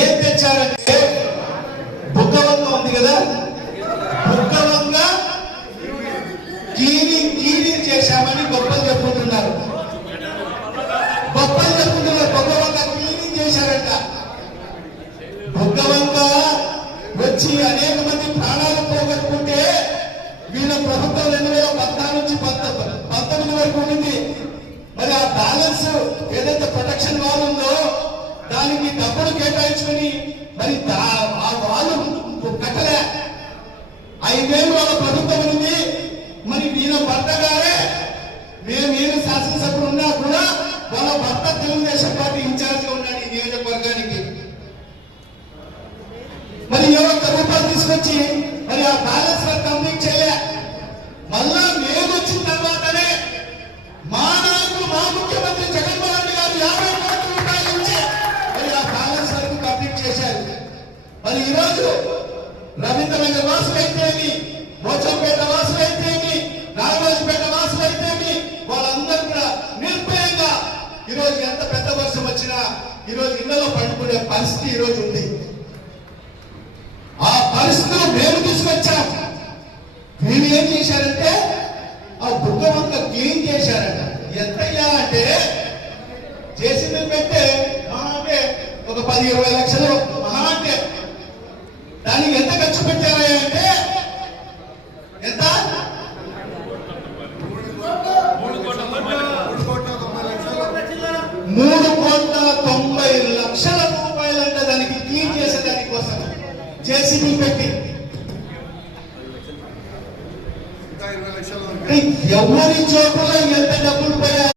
ఏం తెచ్చారంటే బుగ్గవంగ ఉంది కదా, బుగ్గవంగ క్లీనింగ్ చేశామని గొప్పలు చెప్పుకుంటున్నారు. బుగ్గవంగ క్లీనింగ్ చేశారంట. బుగ్గవంగ వచ్చి అనేక మంది ప్రాణాలు పోగొట్టుకుంటే వీళ్ళ ప్రభుత్వం 2014 నుంచి 19 వరకు ఉండింది. మరి ఆ బ్యాలెన్స్ ఏదైతే ప్రొటెక్షన్ వాల్ ఉందో దానికి డబ్బులు కేటాయించుకుని మరి ఆ వాళ్ళు కట్టలే. 5 ఏళ్ళు వాళ్ళ ప్రభుత్వం ఉంది. మరి వీళ్ళ భర్త గారే మేము శాసనసభ్యులు ఉన్నా కూడా వాళ్ళ భర్త తెలుగుదేశం పార్టీ ఇన్ఛార్జ్ గా ఉన్నాడు ఈ నియోజకవర్గానికి. మరి 70 రూపాయలు తీసుకొచ్చి మరి ఆ బ్యాలెన్స్ కంప్లీట్ చేయలే. మళ్ళా మేము వచ్చిన తర్వాతనే మా నాయకులు మా ముఖ్యమంత్రి జగన్మోహన్ రెడ్డి గారు 50 కోట్ల రూపాయలు ఇచ్చి మరి ఆ బ్యాలెన్స్ వరకు కంప్లీట్ చేశారు. మరి ఈరోజు రవీంద్రనగర్ వాసులైతేమి, మోచంపేట వాసులైతేమి, నాగరాజుపేట వాసులైతేమి వాళ్ళందరూ కూడా నిర్భయంగా ఈరోజు ఎంత పెద్ద వర్షం వచ్చినా ఈరోజు ఇళ్లలో పండుకునే పరిస్థితి ఈరోజు ఉంది. ఆ పరిస్థితులు మేము తీసుకొచ్చాం. మేము ఏం చేశారంటే ఆ బుగ్గవంక క్లీన్ చేశారంట. ఎంతయ్యా అంటే చేసింది పెట్టే మహా అంటే ఒక 10-20 లక్షలు మహా అంటే. దానికి ఎంత ఖర్చు పెట్టారా అంటే ఎంత 3,90 లక్షల రూపాయలంట దానికి క్లీన్ చేసే దానికోసం జేసీబీ పెట్టి. ఎవరి చోట్ల